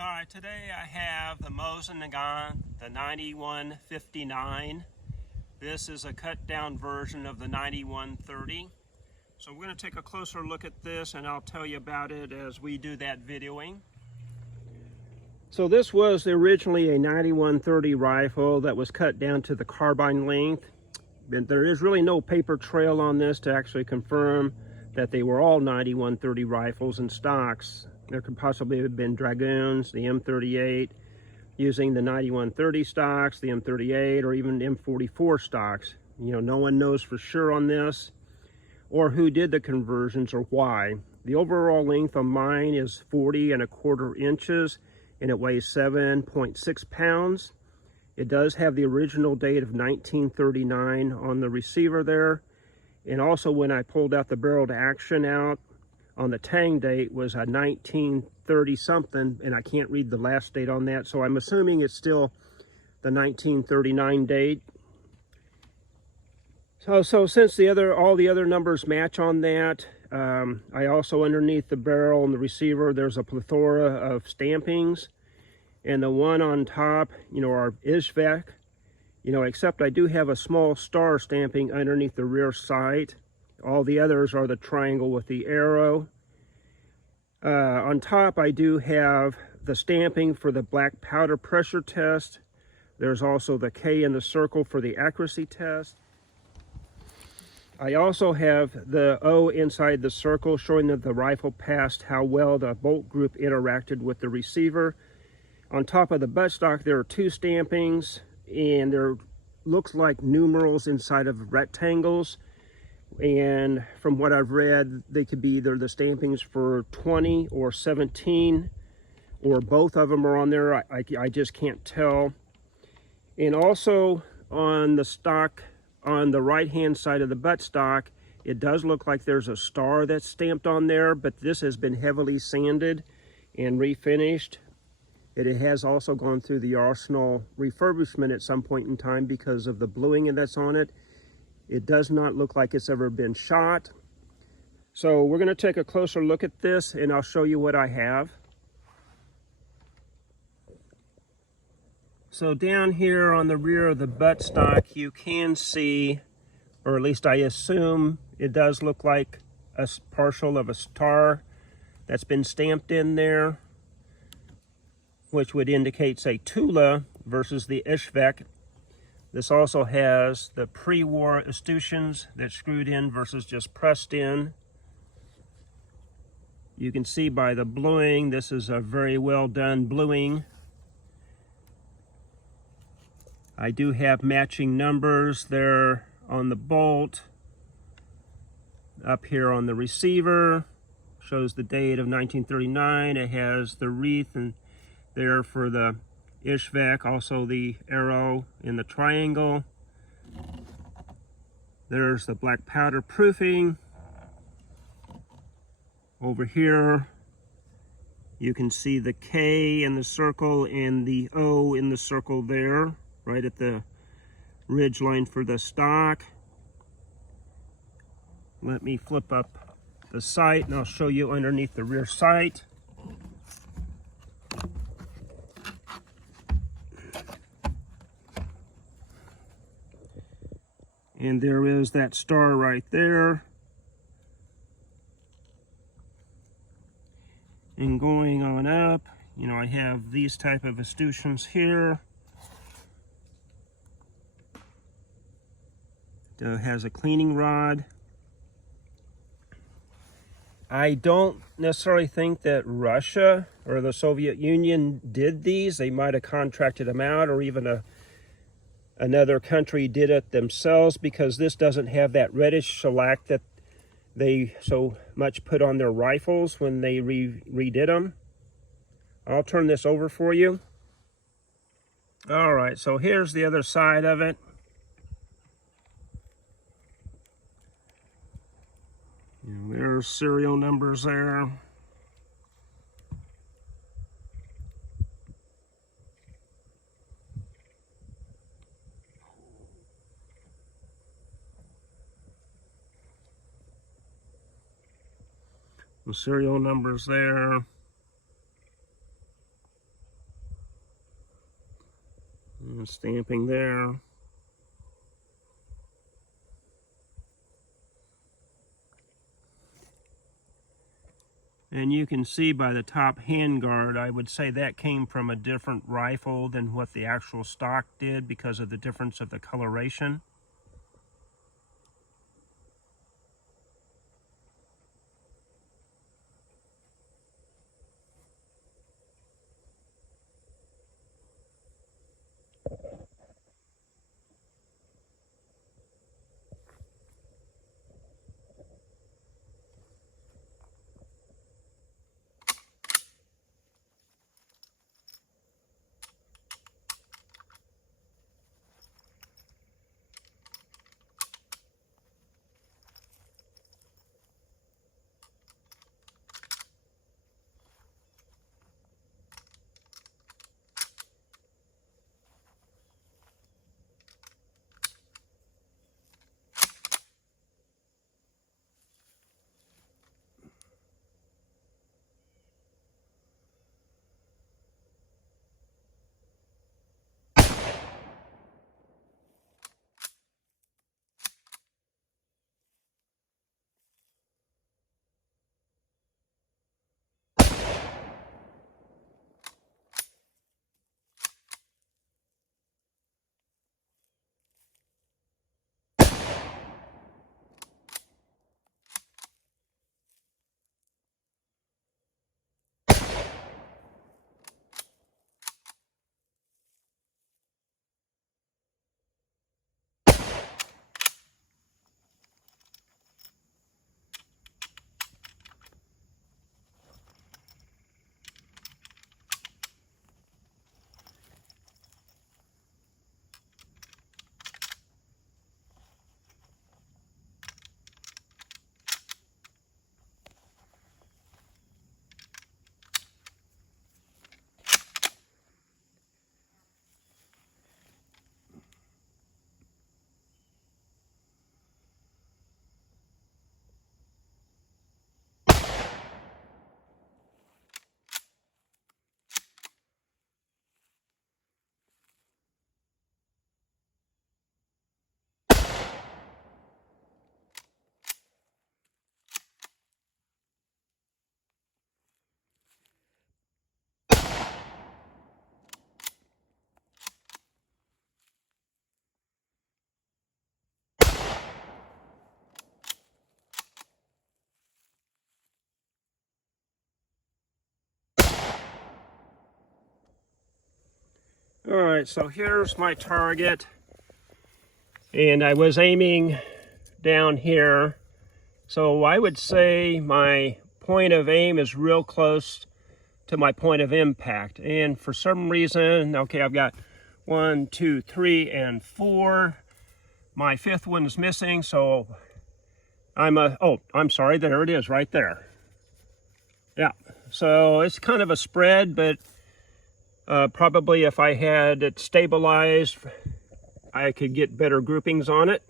Alright, today I have the Mosin Nagant, the 9159. This is a cut down version of the 9130. So we're going to take a closer look at this and I'll tell you about it as we do that videoing. So this was originally a 9130 rifle that was cut down to the carbine length. There is really no paper trail on this to actually confirm that they were all 9130 rifles and stocks. There could possibly have been Dragoons, the M38, using the 9130 stocks, the M38, or even M44 stocks. You know, no one knows for sure on this, or who did the conversions or why. The overall length on mine is 40¼ inches, and it weighs 7.6 pounds. It does have the original date of 1939 on the receiver there. And also when I pulled out the barrel to action out, on the tang date was a 1930 something, and I can't read the last date on that, so I'm assuming it's still the 1939 date. So since all the other numbers match on that, I also underneath the barrel and the receiver there's a plethora of stampings, and the one on top, you know, are ISVEC, you know, except I do have a small star stamping underneath the rear sight. All the others are the triangle with the arrow. On top, I do have the stamping for the black powder pressure test. There's also the K in the circle for the accuracy test. I also have the O inside the circle showing that the rifle passed how well the bolt group interacted with the receiver. On top of the buttstock, there are two stampings, and there looks like numerals inside of rectangles. And from what I've read, they could be either the stampings for 20 or 17, or both of them are on there. I just can't tell. And also on the stock, on the right hand side of the buttstock, it does look like there's a star that's stamped on there, but this has been heavily sanded and refinished. It has also gone through the Arsenal refurbishment at some point in time because of the bluing that's on it. It does not look like it's ever been shot. So we're going to take a closer look at this and I'll show you what I have. So down here on the rear of the buttstock, you can see, or at least I assume, it does look like a partial of a star that's been stamped in there, which would indicate, say, Tula versus the ISVEC. This also has the pre-war escutcheons that's screwed in versus just pressed in. You can see by the bluing, this is a very well done bluing. I do have matching numbers there on the bolt. Up here on the receiver, shows the date of 1939. It has the wreath and there for the ISVEC, also the arrow in the triangle. There's the black powder proofing. Over here, you can see the K in the circle and the O in the circle there, right at the ridge line for the stock. Let me flip up the sight and I'll show you underneath the rear sight. And there is that star right there. And going on up, you know, I have these type of escutcheons here. It has a cleaning rod. I don't necessarily think that Russia or the Soviet Union did these. They might have contracted them out, or even another country did it themselves, because this doesn't have that reddish shellac that they so much put on their rifles when they redid them. I'll turn this over for you. All right, so here's the other side of it. And there's serial numbers there. The serial numbers there. And stamping there. And you can see by the top handguard, I would say that came from a different rifle than what the actual stock did because of the difference of the coloration. All right, so here's my target, and I was aiming down here. So I would say my point of aim is real close to my point of impact. And for some reason, okay, I've got 1, 2, 3, and 4. My fifth one is missing, so I'm sorry, there it is right there. Yeah, so it's kind of a spread, but probably if I had it stabilized, I could get better groupings on it.